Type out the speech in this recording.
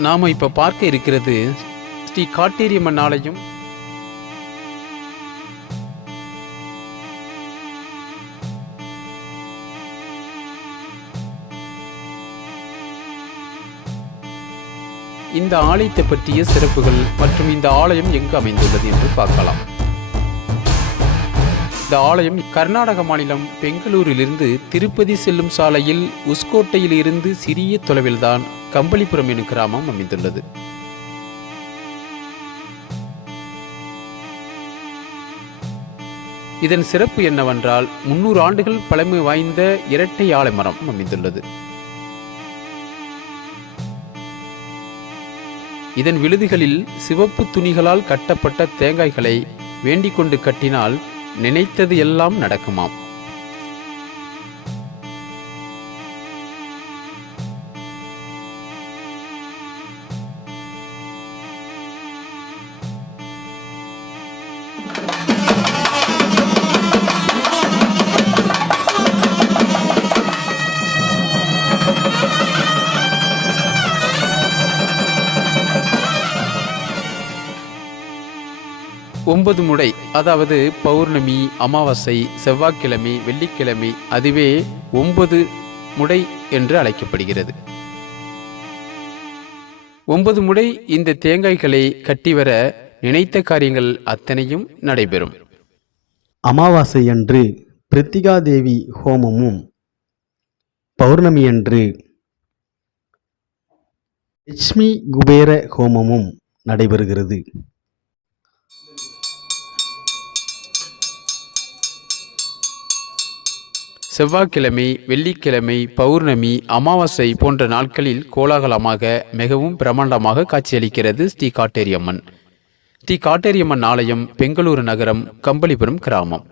நாம இப்ப பார்க்க இருக்கிறது ஸ்ரீ காட்டேரியம்மன் ஆலயம் இந்த ஆலயத்தை பற்றிய சிறப்புகள் மற்றும் இந்த ஆலயம் எங்கு அமைந்துள்ளது என்று பார்க்கலாம். இந்த ஆலயம் கர்நாடக மாநிலம் பெங்களூரிலிருந்து திருப்பதி செல்லும் சாலையில் உஸ்கோட்டையில் இருந்து சிறிய தொலைவில்தான் கம்பளிபுரம் எனும் கிராமம் அமைந்துள்ளது. இதன் சிறப்பு என்னவென்றால் முன்னூறு ஆண்டுகள் பழமை வாய்ந்த இரட்டை ஆலமரம் அமைந்துள்ளது. இதன் விழுதுகளில் சிவப்பு துணிகளால் கட்டப்பட்ட தேங்காய்களை வேண்டிக் கொண்டு கட்டினால் நினைத்தது எல்லாம் நடக்குமாம். ஒன்பது முறை அதாவது பௌர்ணமி அமாவாசை செவ்வாய்க்கிழமை வெள்ளிக்கிழமை அதுவே ஒன்பது முடை என்று அழைக்கப்படுகிறது. ஒன்பது முடை இந்த தேங்காய்களை கட்டி வர நினைத்த காரியங்கள் அத்தனையும் நடைபெறும். அமாவாசை அன்று பிரித்திகாதேவி ஹோமமும் பௌர்ணமி அன்று லட்சுமி குபேர ஹோமமும் நடைபெறுகிறது. செவ்வாய்க்கிழமை வெள்ளிக்கிழமை பௌர்ணமி அமாவாசை போன்ற நாட்களில் கோலாகலமாக மிகவும் பிரமாண்டமாக காட்சியளிக்கிறது ஸ்ரீ காட்டேரியம்மன். ஸ்ரீ காட்டேரியம்மன் ஆலயம் பெங்களூரு நகரம் கம்பளிபுரம் கிராமம்.